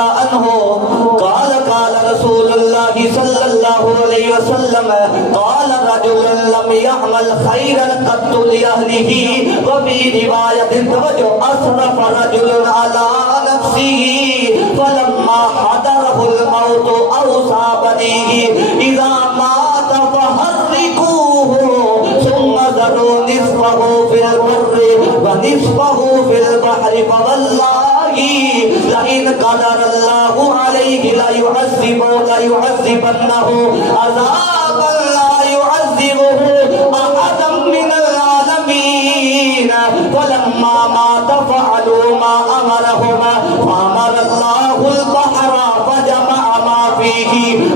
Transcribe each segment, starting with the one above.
تعالی عنہ قال قال رسول اللہ صلی اللہ علیہ وسلم قال رجل لم يعمل خيرا قط لأهله وفي رواية توجه أسرف رجل على نفسه فلما حضره الموت أوصى بنيه إذا مات فحرقوه ثم ذروا نصفه في البر ونصفه في البحر فوالله لئن قدر الله عليه ليعذبنه عذابا لا يعذبه أحدا من العالمين فلما مات فعلوا ما أمرهما فأمر الله البحر فجمع ما فيه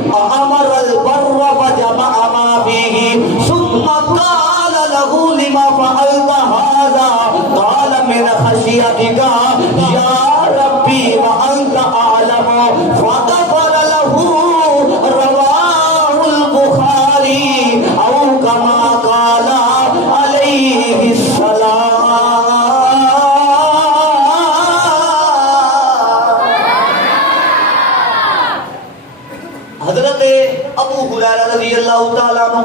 وأمر البر فجمع ما فيه ثم قال له لما فعلت هذا قال من خشيتك يا ربي وأنت أعلم فغفر له رواه البخاري أو كما قال عليه السلام. حضرت ابو ہریرہ رضی اللہ تعالیٰ عنہ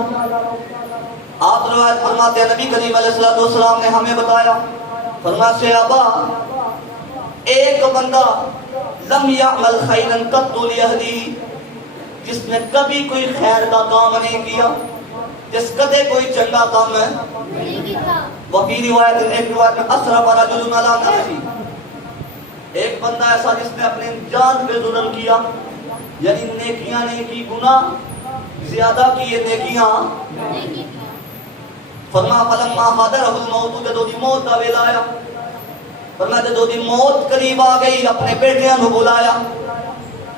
آپ روایت فرماتے ہیں نبی کریم علیہ السلام نے ہمیں بتایا فرمایا صحابہ ایک بندہ لم یعمل خیرا قط لأہلہ جس نے کبھی کوئی خیر کا کام نہیں کیا جس کدے کوئی چنگا کام ہے وفی روایت ایک روایت میں اسرف رجل علی نفسہ ایک بندہ ایسا جس نے اپنے جان پہ ظلم کیا یعنی نیکیاں نہیں کی گناہ زیادہ کیے نیکیاں فرما فلما حضرہ الموت جدو دی موت دا ویلا آیا فرما جدو دی موت قریب آ گئی اپنے بیٹیاں نو بلایا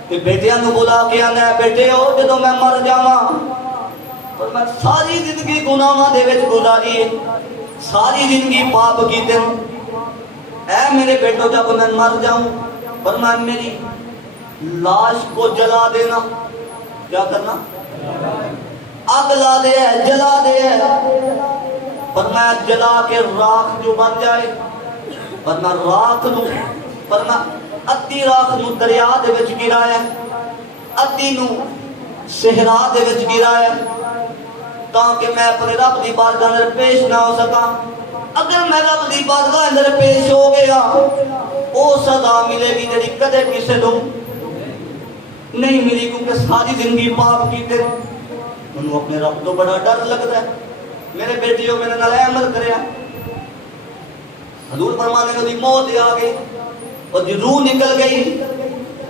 کہ بیٹیاں نو بلا کے آنا ہے بیٹے ہو جدو میں مر جاواں فرما ساری زندگی گناہاں دے وچ گزاری ہے ساری زندگی پاپ کیتے اے میرے بیٹو جب میں مر جاؤں فرما میری لاش کو جلا دینا کیا کرنا آگ لا دے جلا دے فرمایا جلا کے راکھ جو بن جائے فرمایا راکھ نو فرمایا ادھی راکھ نو دریا دے وچ گرایا ادھی نو صحرا دے وچ گرایا تاکہ میں اپنے رب دی بارگاہ اندر پیش نہ ہو سکا اگر میں رب دی بارگاہ اندر پیش ہو گیا او سزا ملے گی جڑی کدے کسے نو نہیں ملی کیونکہ ساری زندگی پاپ کیتے انہوں اپنے رب تو بڑا ڈر لگتا ہے میرے بیٹیوں میں نے نہ عمل کریا حضور فرمانے کو دی موت آ گئی اور دی روح نکل گئی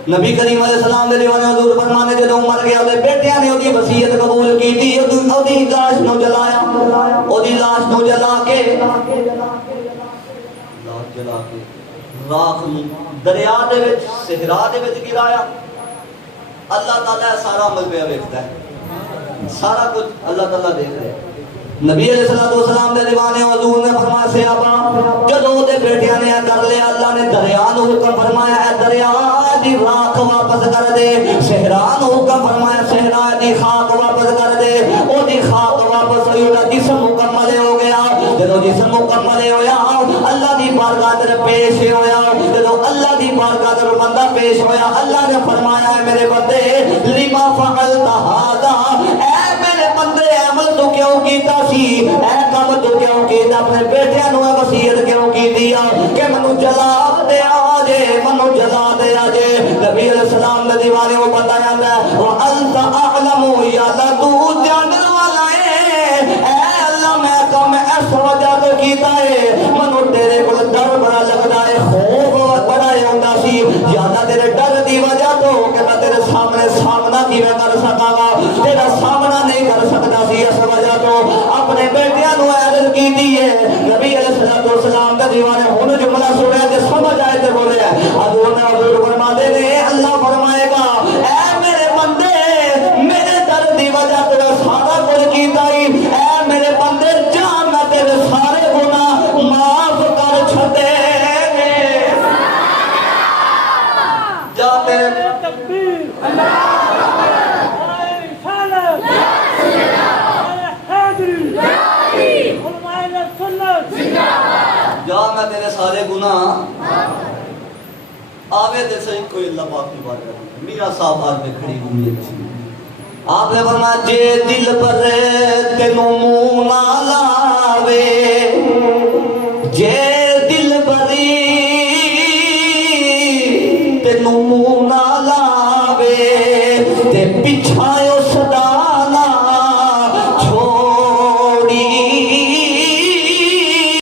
نبی کریم علیہ السلام دے لیوانے حضور فرمانے جدوں مر گیا تے بیٹیاں نے اودی وصیت قبول کیتی اودی لاش نو جلایا اودی لاش نو جلا کے راکھ نو دریا دے وچ صحرا دے وچ گرایا اللہ تعالیٰ سارا عمل پہ ویکھتا ہے سارا کچھ اللہ تعالیٰ دیکھ رہے نبی علیہ السلام دے دیوانے حضور نے فرمایا صحابہ جدوں دے بیٹیاں نے کر لیا اللہ نے دریا نو حکم فرمایا اے دریا دی راکھ واپس کر دے صحرا نو حکم فرمایا صحرا دی خاک واپس کر دے او دی خاک واپس ہوئی او دا جسم مکمل ہو گیا جدوں جسم مکمل ہویا اللہ دی بارگاہ اندر پیش ہویا جدوں اللہ دی بارگاہ اندر بندہ پیش ہویا اللہ نے فرمایا اے میرے بندے لما فعلت ھذا اے میرے بندے عمل تو کیوں کیتا سی اے کام تو کیوں کیتا اپنے بیٹیاں نو وصیت کیوں کی دیا کہ منو جلا دے آجے منو جلا دے آجے نبی علیہ السلام نے دیوانے کو بتایا ہے وَأَنْتَ أَعْلَمُ یا اللہ تو جاننے والا ہے اے اللہ میں کام اس وجہ تو کیتا ہے منو تیرے کو ڈر بڑا لگتا ہے خوف بڑا ہوتا سی زیادہ تیرے ڈر دی وجہ تو کہ میں تیرے سامنے سامنا کی میں کر سکا گا تیرا سامنا نہیں کر سکتا سی اس وجہ تو اپنے بیٹیاں نو عادت کی دی ہے نبی علیہ السلام کا دیوانے ہن جملہ سنیا تے سمجھ آئے تے بولے حضور نے حضور فرماتے نے اللہ فرمائے گا اے میرے بندے میرے در دی وجہ تو سارا کچھ کیتا ہی اے میرے بندے جا میں تیرے سارے گناہ معاف کر چھڈے جا تیرے تکبیر اللہ جا میں تیرے سارے گناہ آوے دے صحیح کوئی اللہ پاک کی بات ہے میرا صاحب آج میں کھڑی ہوئی ہے آپ نے فرمایا جے دل پر تینوں منہ نہ لاوے جے دل بری تینوں منہ نہ لاوے تے پچھایو صدا